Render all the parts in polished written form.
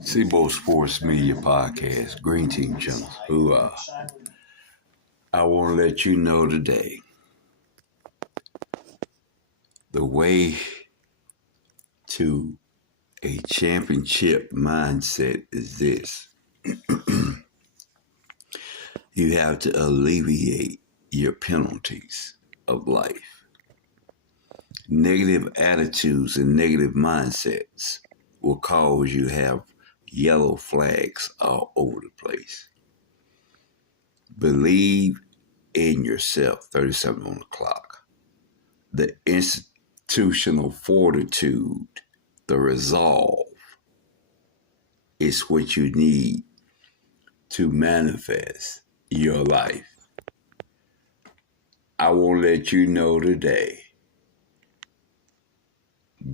Seabold Sports Media Podcast, Green Team Channel. I want to let you know today the way to a championship mindset is this. You have to alleviate your penalties of life. Negative attitudes and negative mindsets will cause you to have yellow flags all over the place. Believe in yourself, 37 on the clock. The institutional fortitude, the resolve is what you need to manifest your life. I will let you know today,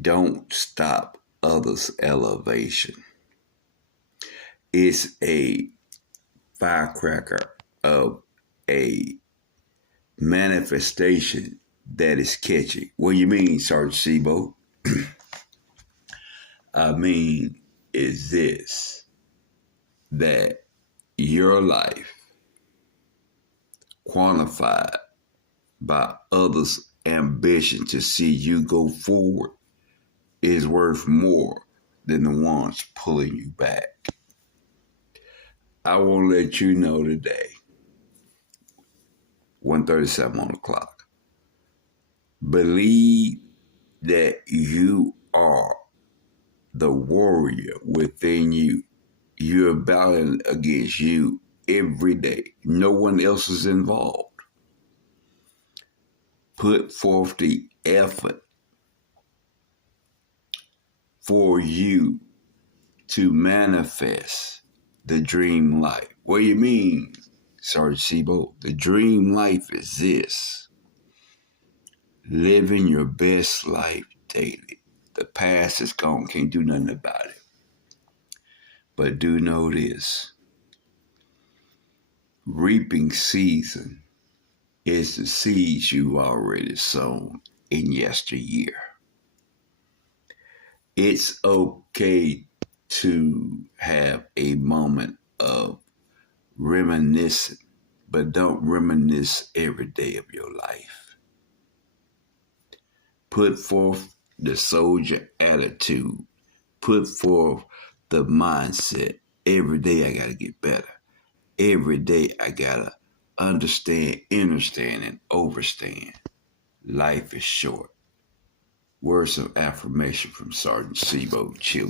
don't stop others' elevation. It's a firecracker of a manifestation that is catchy. What do you mean, Sergeant Seabold? I mean is this, that your life quantified by others' ambition to see you go forward is worth more than the ones pulling you back. I will let you know today, 1:37 on the clock. Believe that you are the warrior within you. You're battling against you every day. No one else is involved. Put forth the effort for you to manifest the dream life. What do you mean, Sergeant Seabold? The dream life is this: living your best life daily. The past is gone, can't do nothing about it. But do know this: reaping season is the seeds you've already sown in yesteryear. It's okay to have a moment of reminiscing, but don't reminisce every day of your life. Put forth the soldier attitude. Put forth the mindset. Every day I got to get better. Every day I got to understand, understand, and overstand. Life is short. Words of affirmation from Sergeant Seabold Chill.